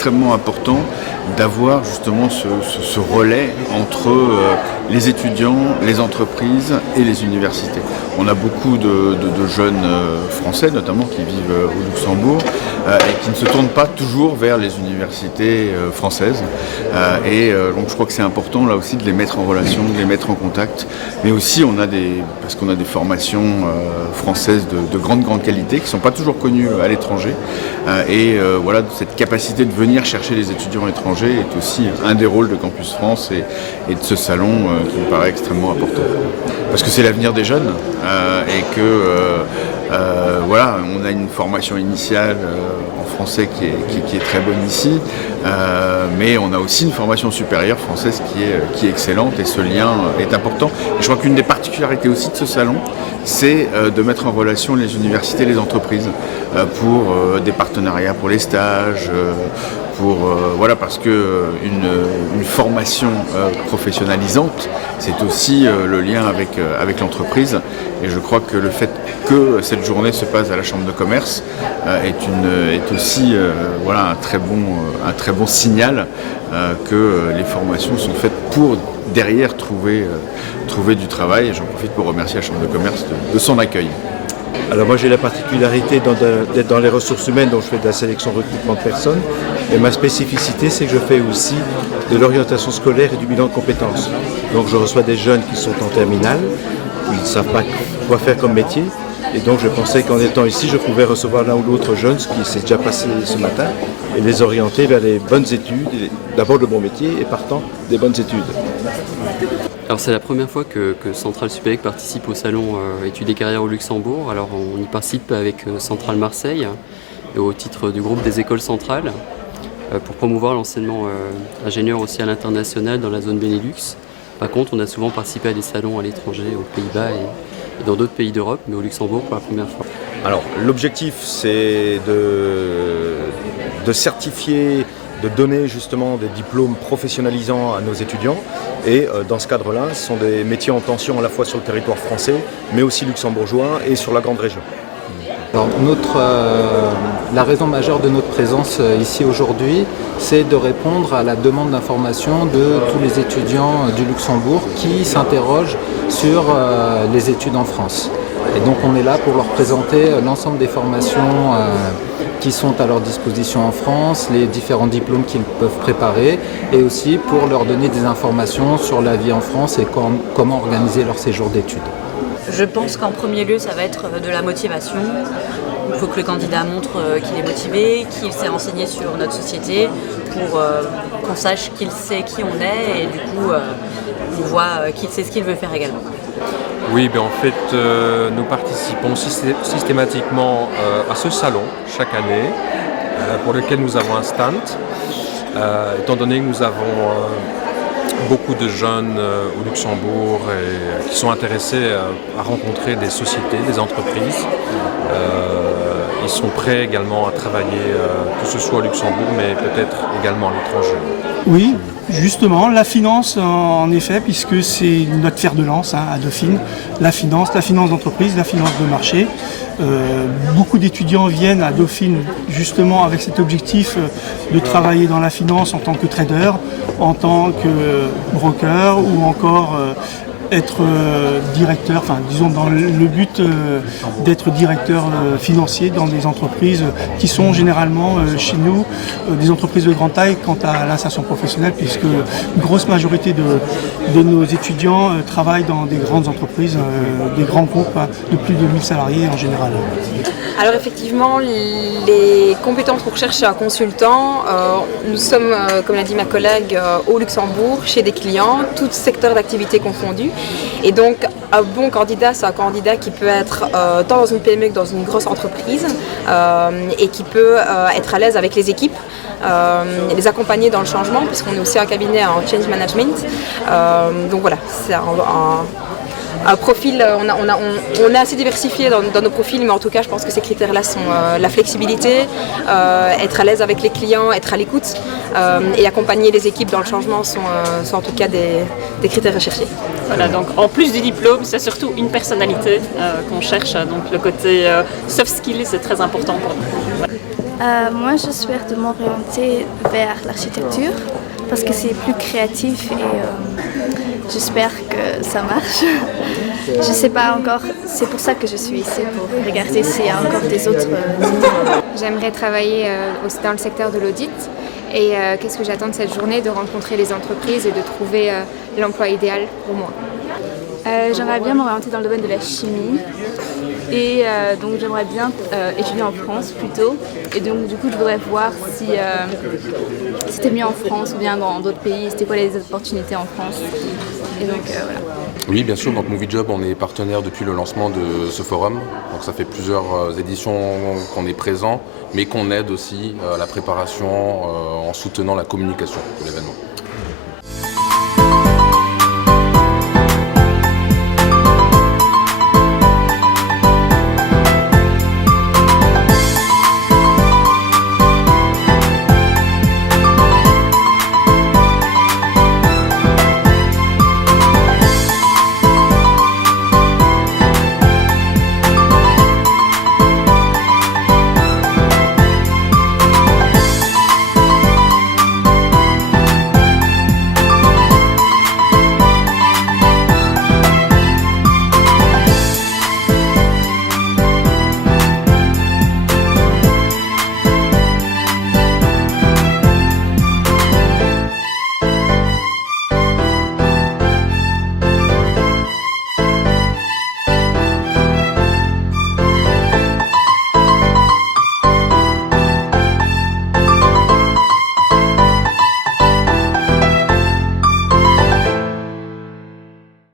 extrêmement important d'avoir justement ce relais entre les étudiants, les entreprises et les universités. On a beaucoup de jeunes français notamment qui vivent au Luxembourg et qui ne se tournent pas toujours vers les universités françaises. Donc je crois que c'est important là aussi de les mettre en relation, de les mettre en contact. Mais aussi parce qu'on a des formations françaises de grande qualité qui ne sont pas toujours connues à l'étranger. Voilà, cette capacité de venir chercher les étudiants étrangers est aussi un des rôles de Campus France et de ce salon qui me paraît extrêmement important. Parce que c'est l'avenir des jeunes et que voilà, on a une formation initiale en français qui est très bonne ici, mais on a aussi une formation supérieure française qui est excellente et ce lien est important. Et je crois qu'une des particularités aussi de ce salon, c'est de mettre en relation les universités et les entreprises pour des partenariats pour les stages, voilà, parce que une formation professionnalisante, c'est aussi le lien avec l'entreprise. Et je crois que le fait que cette journée se passe à la Chambre de commerce est aussi voilà, un très bon signal que les formations sont faites pour derrière trouver du travail. Et j'en profite pour remercier la Chambre de commerce de son accueil. Alors moi j'ai la particularité d'être dans les ressources humaines, donc je fais de la sélection recrutement de personnes. Et ma spécificité, c'est que je fais aussi de l'orientation scolaire et du bilan de compétences. Donc je reçois des jeunes qui sont en terminale, ils ne savent pas quoi faire comme métier. Et donc je pensais qu'en étant ici, je pouvais recevoir l'un ou l'autre jeune, ce qui s'est déjà passé ce matin, et les orienter vers les bonnes études, d'abord le bon métier et partant des bonnes études. Alors c'est la première fois que Centrale Supélec participe au salon Études et carrières au Luxembourg. Alors on y participe avec Centrale Marseille au titre du groupe des écoles centrales pour promouvoir l'enseignement ingénieur aussi à l'international dans la zone Benelux. Par contre, on a souvent participé à des salons à l'étranger, aux Pays-Bas et dans d'autres pays d'Europe, mais au Luxembourg pour la première fois. Alors l'objectif, c'est de certifier, de donner justement des diplômes professionnalisants à nos étudiants. Et dans ce cadre-là, ce sont des métiers en tension à la fois sur le territoire français, mais aussi luxembourgeois et sur la grande région. Alors, la raison majeure de notre présence ici aujourd'hui, c'est de répondre à la demande d'information de tous les étudiants du Luxembourg qui s'interrogent sur les études en France. Et donc on est là pour leur présenter l'ensemble des formations qui sont à leur disposition en France, les différents diplômes qu'ils peuvent préparer et aussi pour leur donner des informations sur la vie en France et comment organiser leur séjour d'études. Je pense qu'en premier lieu, ça va être de la motivation. Il faut que le candidat montre qu'il est motivé, qu'il s'est renseigné sur notre société pour qu'on sache qu'il sait qui on est et du coup on voit qu'il sait ce qu'il veut faire également. Oui, en fait, nous participons systématiquement à ce salon chaque année pour lequel nous avons un stand. Étant donné que nous avons beaucoup de jeunes au Luxembourg qui sont intéressés à rencontrer des sociétés, des entreprises. Ils sont prêts également à travailler, que ce soit au Luxembourg, mais peut-être également à l'étranger. Oui, justement, la finance en effet, puisque c'est notre fer de lance à Dauphine, la finance d'entreprise, la finance de marché. Beaucoup d'étudiants viennent à Dauphine justement avec cet objectif de travailler dans la finance en tant que trader, en tant que broker ou encore être directeur, disons dans le but d'être directeur financier dans des entreprises qui sont généralement chez nous des entreprises de grande taille quant à l'insertion professionnelle, puisque une grosse majorité de nos étudiants travaillent dans des grandes entreprises, des grands groupes de plus de 1000 salariés en général. Alors effectivement, les compétences qu'on recherche chez un consultant, nous sommes, comme l'a dit ma collègue, au Luxembourg, chez des clients, tous secteurs d'activité confondus. Et donc, un bon candidat, c'est un candidat qui peut être tant dans une PME que dans une grosse entreprise et qui peut être à l'aise avec les équipes, les accompagner dans le changement, puisqu'on est aussi un cabinet en change management. Donc voilà, c'est un profil, on est assez diversifié dans nos profils, mais en tout cas je pense que ces critères-là sont la flexibilité, être à l'aise avec les clients, être à l'écoute et accompagner les équipes dans le changement sont en tout cas des critères recherchés. Voilà, donc en plus du diplôme, c'est surtout une personnalité qu'on cherche, donc le côté soft skills c'est très important pour nous. Moi, je souhaite de m'orienter vers l'architecture parce que c'est plus créatif et j'espère que ça marche. Je ne sais pas encore, c'est pour ça que je suis ici, pour regarder s'il y a encore des autres idées. J'aimerais travailler dans le secteur de l'audit et qu'est-ce que j'attends de cette journée? De rencontrer les entreprises et de trouver l'emploi idéal pour moi. J'aimerais bien m'orienter dans le domaine de la chimie et donc j'aimerais bien étudier en France plutôt et donc du coup je voudrais voir si c'était mieux en France ou bien dans d'autres pays, c'était quoi les opportunités en France et donc voilà. Oui, bien sûr, donc MovieJob, on est partenaire depuis le lancement de ce forum, donc ça fait plusieurs éditions qu'on est présent mais qu'on aide aussi à la préparation en soutenant la communication de l'événement.